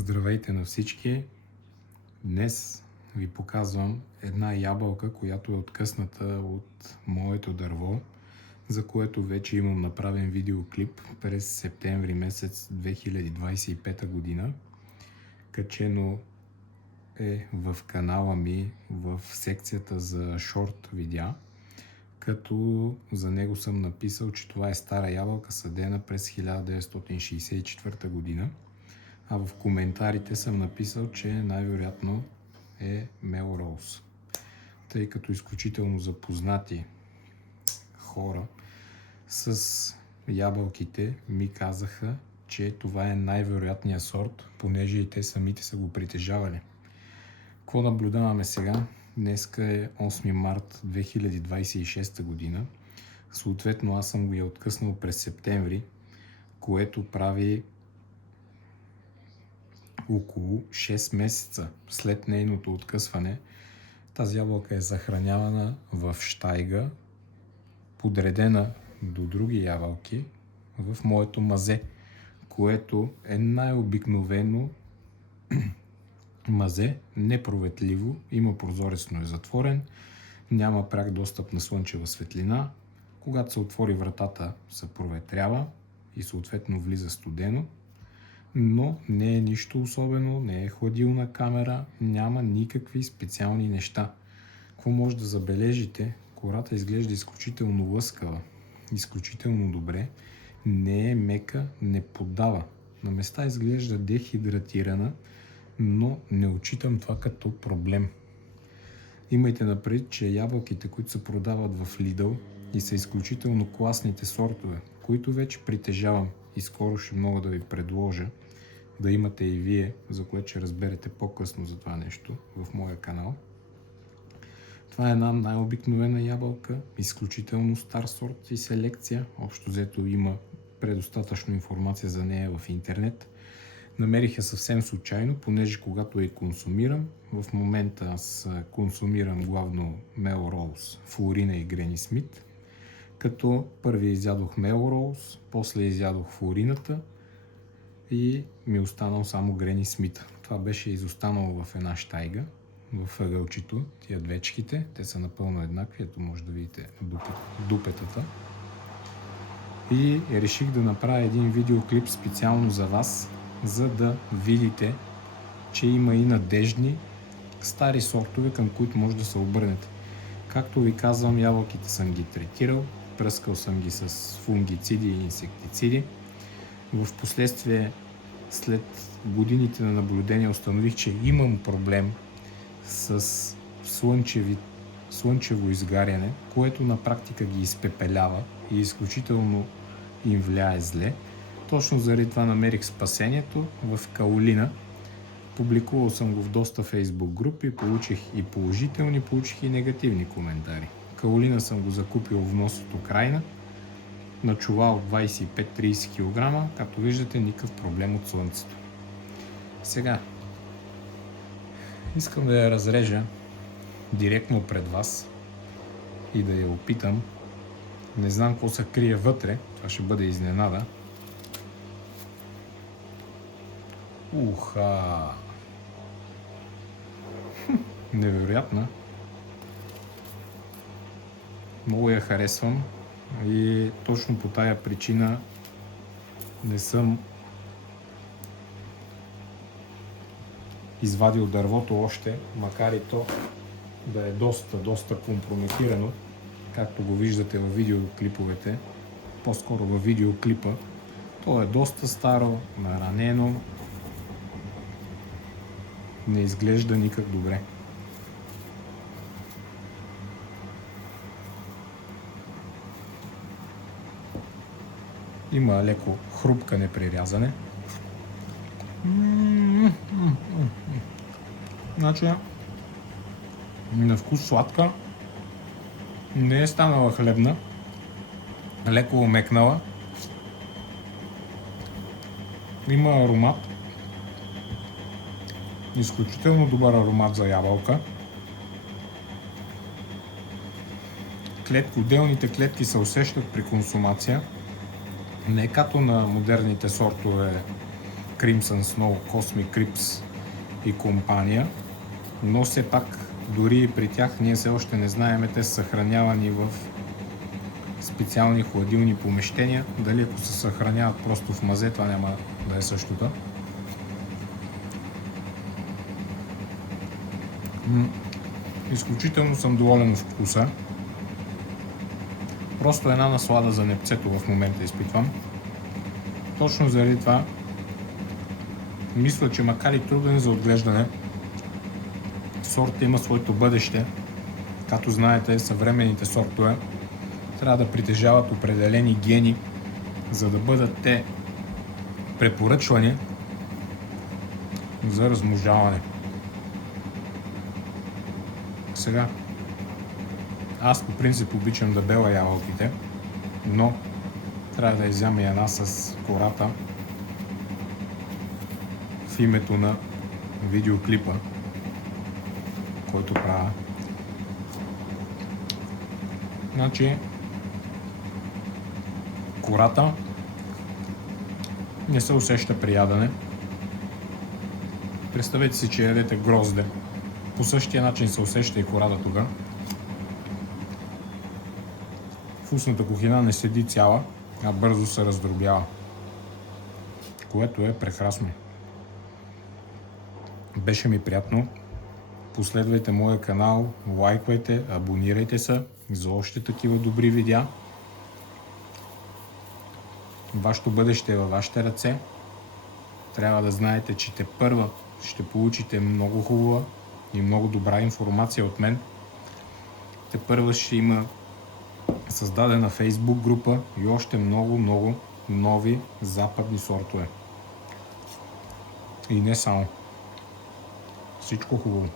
Здравейте на всички! Днес ви показвам една ябълка, която е откъсната от моето дърво, за което вече имам направен видеоклип през септември месец 2025 година. Качено е в канала ми в секцията за шорт видеа, като за него съм написал, че това е стара ябълка, съдена през 1964 година. А в коментарите съм написал, че най-вероятно е Мелроуз. Тъй като изключително запознати хора с ябълките ми казаха, че това е най-вероятният сорт, понеже и те самите са го притежавали. Какво наблюдаваме сега? Днеска е 8 март 2026 година. Съответно аз съм го я откъснал през септември, което прави около 6 месеца след нейното откъсване. Тази ябълка е захранявана в щайга, подредена до други ябълки в моето мазе, което е най-обикновено мазе, непроветливо, има прозорец, но е затворен, няма пряк достъп на слънчева светлина. Когато се отвори вратата, се проветрява и съответно влиза студено, но не е нищо особено, не е хладилна камера, няма никакви специални неща. Какво може да забележите? Кората изглежда изключително лъскава, изключително добре, не е мека, не поддава. На места изглежда дехидратирана, но не отчитам това като проблем. Имайте напред, че ябълките, които се продават в Lidl и са изключително класните сортове, които вече притежавам и скоро ще мога да ви предложа да имате и вие, за което ще разберете по-късно за това нещо в моя канал. Това е една най-обикновена ябълка, изключително стар сорт и селекция. Общо взето има предостатъчно информация за нея в интернет. Намерих я съвсем случайно, понеже когато я консумирам, в момента аз консумирам главно Мелроуз, Флорина и Грени Смит, като първи изядох Мелроуз, после изядох Флорината и ми останал само Грени Смита. Това беше изостанало в една щайга, в ъгълчето, тия двечките, те са напълно еднакви, ето може да видите дупетата. И реших да направя един видеоклип специално за вас, за да видите, че има и надеждни стари сортове, към които може да се обърнете. Както ви казвам, ябълките съм ги третирал, пръскал съм ги с фунгициди и инсектициди. В последствие, след годините на наблюдение, установих, че имам проблем с слънчево изгаряне, което на практика ги изпепелява и изключително им влияе зле. Точно заради това намерих спасението в каолина. Публикувал съм го в доста фейсбук групи, получих и положителни, получих и негативни коментари. Каолина съм го закупил внос от Украйна, на чувал 25-30 кг, както виждате, никакъв проблем от слънцето. Сега искам да я разрежа директно пред вас и да я опитам. Не знам какво се крие вътре, това ще бъде изненада. Уха! Невероятна! Много я харесвам и точно по тая причина не съм извадил дървото още, макар и то да е доста компрометирано, както го виждате във видеоклиповете, по-скоро във видеоклипа. То е доста старо, наранено, не изглежда никак добре. Има леко хрупкане при рязане. Значи, на вкус сладка, не е станала хлебна, леко омекнала. Има аромат, изключително добър аромат за ябълка. Отделните клетки се усещат при консумация. Не като на модерните сортове Crimson Snow, Cosmic Crips и компания, но все пак дори и при тях ние все още не знаем, те са съхранявани в специални хладилни помещения. Дали ако се съхраняват просто в мазе, това няма да е същото. Изключително съм доволен от вкуса. Просто една наслада за непцето в момента изпитвам. Точно заради това мисля, че макар и труден за отглеждане, сортът има своето бъдеще. Както знаете, съвременните сортове трябва да притежават определени гени, за да бъдат те препоръчвани за размножаване. Сега, аз по принцип обичам да бела ябълките, но трябва да изяма и една с кората в името на видеоклипа, който правя. Значи, кората не се усеща при ядене. Представете си, че ядете грозде. По същия начин се усеща и кората тук. В устната кухина не седи цяла, а бързо се раздробява, което е прекрасно. Беше ми приятно. Последвайте моя канал, лайквайте, абонирайте се за още такива добри видеа. Вашето бъдеще е във вашите ръце. Трябва да знаете, че тепърва ще получите много хубава и много добра информация от мен. Тепърва ще има създадена Facebook група и още много нови западни сортове. И не само. Всичко хубаво.